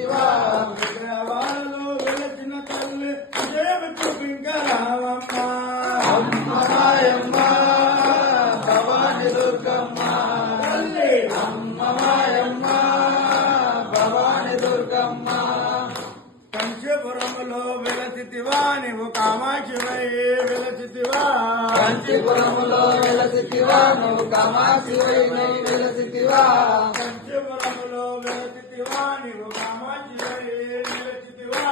వెలసితివా విజయవాడలో వెలసిన తల్లి విజయము చూపింక రామమ్మ అమ్మ మాయమ్మ భవాని దుర్గమ్మ తల్లి అమ్మ మాయమ్మ భవాని దుర్గమ్మ కంచీపురములో వెలసితివా నీవు కామాక్షివై వెలసితివా కంచీపురములో వెలసితివా నువ్వు కామాక్షివై వెలసితివా కంచీపురములో వెలసితివా నీవు కామాక్షివై వెలసితివా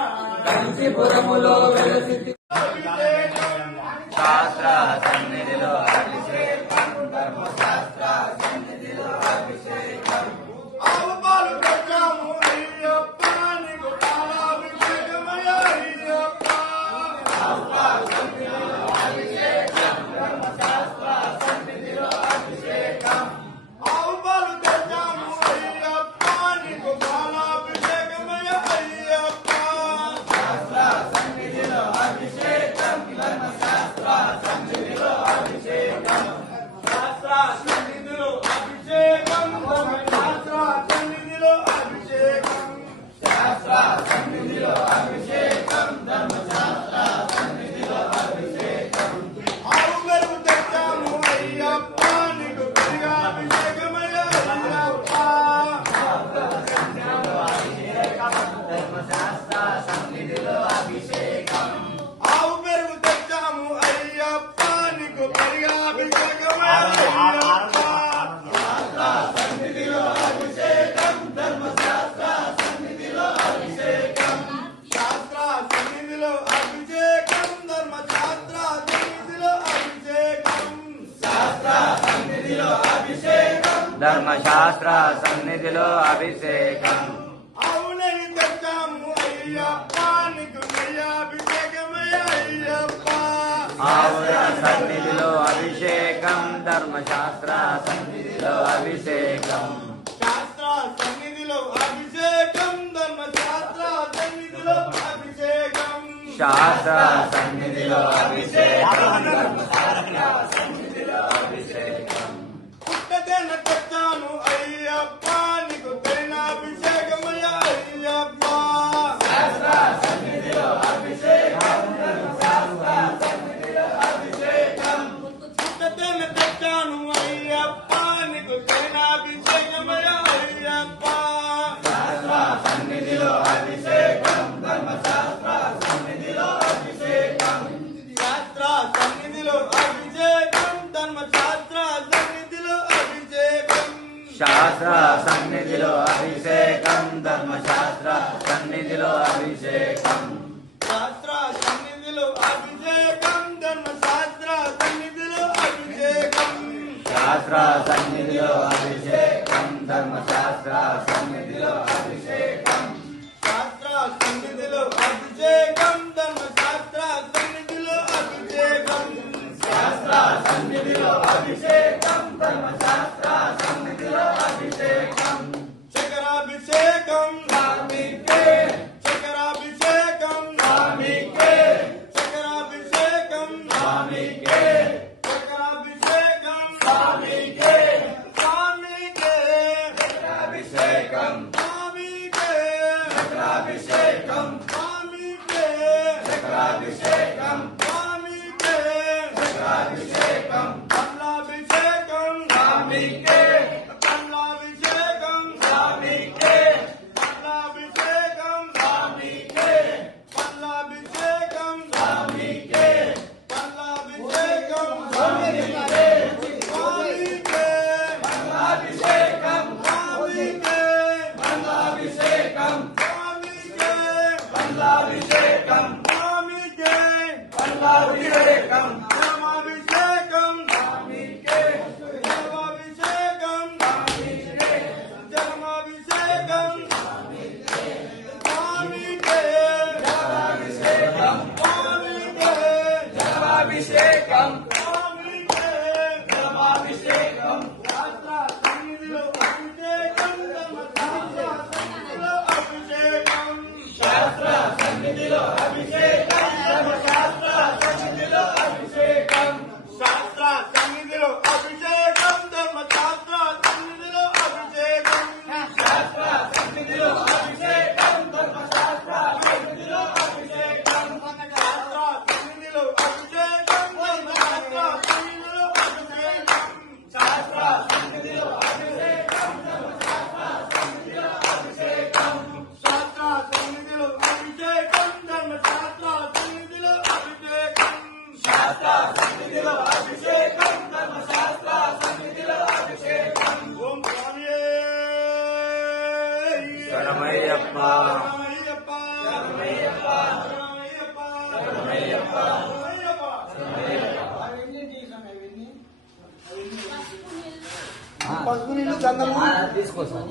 కంచీపురములో వెలసితివా శాస్త్ర సన్నిధిలో అభిషేకం ధర్మశాస్త్ర సన్నిధిలో అభిషేకం ఆవు పాలు తెచ్చాము అయ్యప్ప నీకు పాలాభిషేకమయ్య అయ్యప్ప ఆవు పాలు సన్నిధిలో అభిషేకం ధర్మశాస్త్ర సన్నిధిలో అభిషేకం ఆవు పాలు తెచ్చాము అయ్యప్ప నీకు పాలాభిషేకమయ్య అయ్యప్ప శాస్త్ర సన్నిధిలో అభిషేకం ధర్మశాస్త్ర సన్నిధిలో అభిషేకం శాస్త్ర సన్నిధిలో అభిషేకం ధర్మశాస్త్ర సన్నిధిలో అభిషేకం శాస్త్ర సన్నిధిలో అభిషేకం ధర్మశాస్త్ర సన్నిధిలో అభిషేకం ఆవు మెరుగు తెచ్చాము అయ్యప్ప నీకు పెరిగా అభిషేకమయ్య అయ్యప్ప ధర్మశాస్త్ర సన్నిధిలో అభిషేకం ఆవు పెరుగు తెచ్చాము అయ్యప్ప నీకు పెరిగా అభిషేకమయ్య అయ్యప్ప శాస్త్ర సన్నిధిలో అభిషేకం ధర్మశాస్త్ర సన్నిధిలో అభిషేకం శాస్త్ర సన్నిధిలో అభిషేకం ధర్మశాస్త్ర సన్నిధిలో అభిషేకం శాస్త్ర సన్నిధిలో అభిషేకం ధర్మశాస్త్ర సన్నిధిలో అభిషేకం ఆవు నెయ్యి తెచ్చాము అయ్యప్ప నీకు నెయ్యాభిషేకమయ్య అయ్యప్ప ఆవుల సన్నిధిలో అభిషేకం ధర్మశాస్త్ర సన్నిధిలో అభిషేకం శాస్త్ర సన్నిధిలో అభిషేకం ధర్మశాస్త్ర సన్నిధిలో అభిషేకం శాస్త్ర సన్నిధిలో అభిషేకం ధర్మశాస్త్ర సన్నిధిలో అభిషేకం పుట్టదెన తెచ్చాను అయ్యప్ప నీకు పెరినాభిషేకమయ్య అయ్యప్ప శాస్త్ర సన్నిధిలో అభిషేకం ధర్మశాస్త్ర సన్నిధిలో అభిషేకం పుట్టదెన తెచ్చాను అయ్యప్ప నీకు పెరినాభిషేకమయ్య అయ్యప్ప శాస్త్ర సన్నిధిలో అభిషేకం ధర్మశాస్త్ర సన్నిధిలో అభిషేకం శాస్త్ర సన్నిధిలో అభిషేకం ధర్మశాస్త్ర సన్నిధిలో అభిషేకం శాస్త్ర సన్నిధిలో అభిషేకం ధర్మశాస్త్ర సన్నిధిలో అభిషేకం శాస్త్ర సన్నిధిలో అభిషేకం ధర్మశాస్త్ర సన్నిధిలో అభిషేకం శాస్త్ర సన్నిధిలో అభిషేకం ధర్మశాస్త్ర సన్నిధిలో అభిషేకం శాస్త్ర సన్నిధిలో అభిషేకం ధర్మశాస్త్ర సన్నిధిలో అభిషేకం శాస్త్ర సన్నిధిలో అభిషేకం ధర్మశాస్త్ర సన్నిధిలో అభిషేకం చక్రాభిషేకం స్వామికే చక్రాభిషేకం స్వామికే చక్రాభిషేకం స్వామికే చక్రాభిషేకం స్వామికే స్వామికే చక్రాభిషేకం స్వామికే చక్రాభిషేకం స్వామికే చక్రాభిషేకం స్వామికే చక్రాభిషేకం కమలాభిషేకం స్వామికే కమలాభిషేకం స్వామికే కమలాభిషేకం స్వామికే కమలాభిషేకం స్వామికే కమలాభిషేకం స్వామికే స్వామికే కమలాభిషేకం స్వామికే కమలాభిషేకం స్వామికే కమలాభిషేకం స్వామికే కమలాభిషేకం జన్మాభిషేకం స్వామికే జన్మాభిషేకం స్వామికే జన్మాభిషేకం స్వామికే జన్మాభిషేకం స్వామికే జన్మాభిషేకం స్వామికే జన్మాభిషేకం శాస్త్ర సన్నిధిలో అభిషేకం ధర్మశాస్త్ర సన్నిధిలో అభిషేకం శాస్త్ర సన్నిధిలో అభిషేకం ధర్మశాస్త్ర సన్నిధిలో అభిషేకం సన్నిధిలో అభిషేకం ధర్మశాస్త్ర సన్నిధిలో అభిషేకం ఓం స్వామియే శరణమయ్యప్ప శరణమయ్యప్ప శరణమయ్యప్ప శరణమయ్యప్ప తీసుకో సార్.